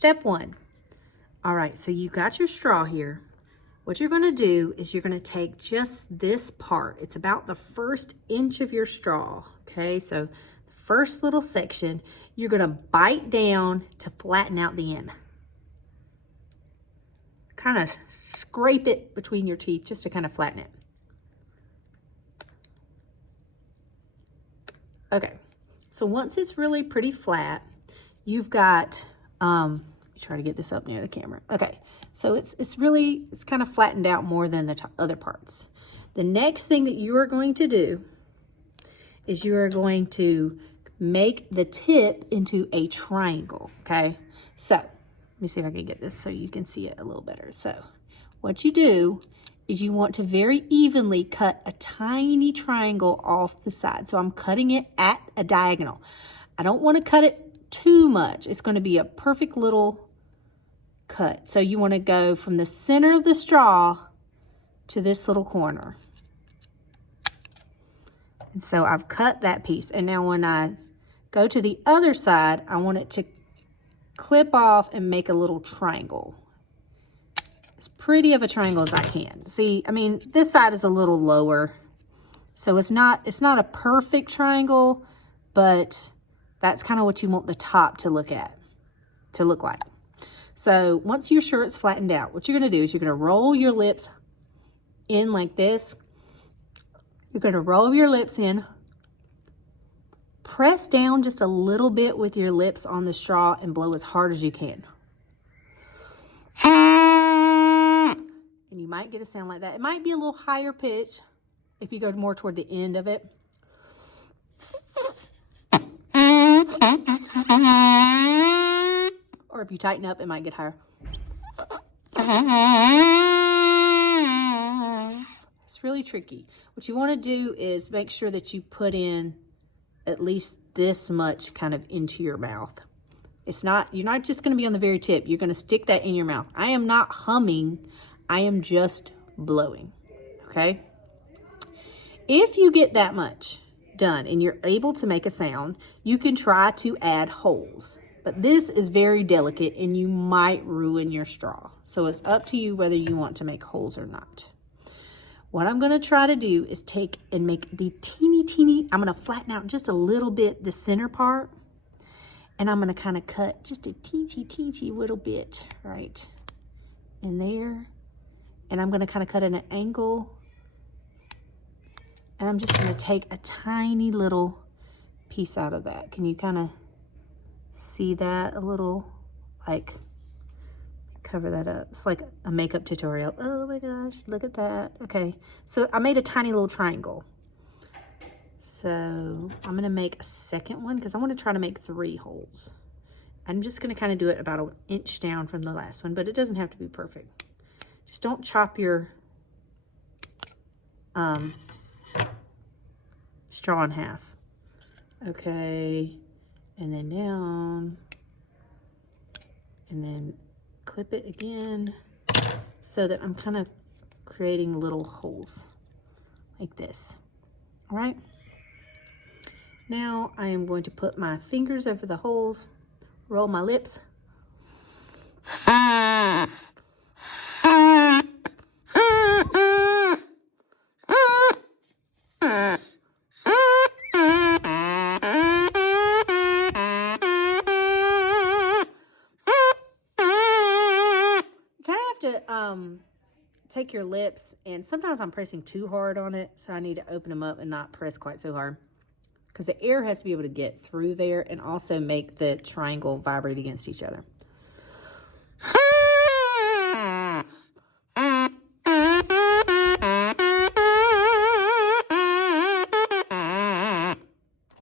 Step 1. All right, so you got your straw here. What you're going to do is you're going to take just this part. It's about the first inch of your straw, okay? So the first little section, you're going to bite down to flatten out the end. Kind of scrape it between your teeth just to kind of flatten it. Okay, so once it's really pretty flat, you've got, try to get this up near the camera. Okay, so it's kind of flattened out more than the other parts. The next thing that you are going to do is you are going to make the tip into a triangle, okay? So, let me see if I can get this so you can see it a little better. So, what you do is you want to very evenly cut a tiny triangle off the side. So, I'm cutting it at a diagonal. I don't want to cut it too much. It's going to be a perfect little cut. So you want to go from the center of the straw to this little corner. And so I've cut that piece. And now when I go to the other side, I want it to clip off and make a little triangle. As pretty of a triangle as I can. See, I mean, this side is a little lower. So it's not a perfect triangle, but that's kind of what you want the top to look like. So once you're sure it's flattened out, what you're going to do is you're going to roll your lips in like this. You're going to roll your lips in. Press down just a little bit with your lips on the straw and blow as hard as you can. And you might get a sound like that. It might be a little higher pitch if you go more toward the end of it. Or if you tighten up, it might get higher. It's really tricky. What you want to do is make sure that you put in at least this much kind of into your mouth. You're not just going to be on the very tip. You're going to stick that in your mouth. I am not humming. I am just blowing. Okay? If you get that much done and you're able to make a sound, you can try to add holes. But this is very delicate and you might ruin your straw. So it's up to you whether you want to make holes or not. What I'm going to try to do is take and make the teeny, I'm going to flatten out just a little bit the center part. And I'm going to kind of cut just a teensy little bit right in there. And I'm going to kind of cut at an angle. And I'm just going to take a tiny little piece out of that. Can you kind of see that a little? Like, cover that up. It's like a makeup tutorial. Oh my gosh, look at that. Okay, so I made a tiny little triangle. So I'm going to make a second one because I want to try to make 3 holes. I'm just going to kind of do it about an inch down from the last one, but it doesn't have to be perfect. Just don't chop your straw in half. Okay, and then down, and then clip it again so that I'm kind of creating little holes like this. All right. Now I am going to put my fingers over the holes, roll my lips. Take your lips, and sometimes I'm pressing too hard on it, so I need to open them up and not press quite so hard because the air has to be able to get through there and also make the triangle vibrate against each other.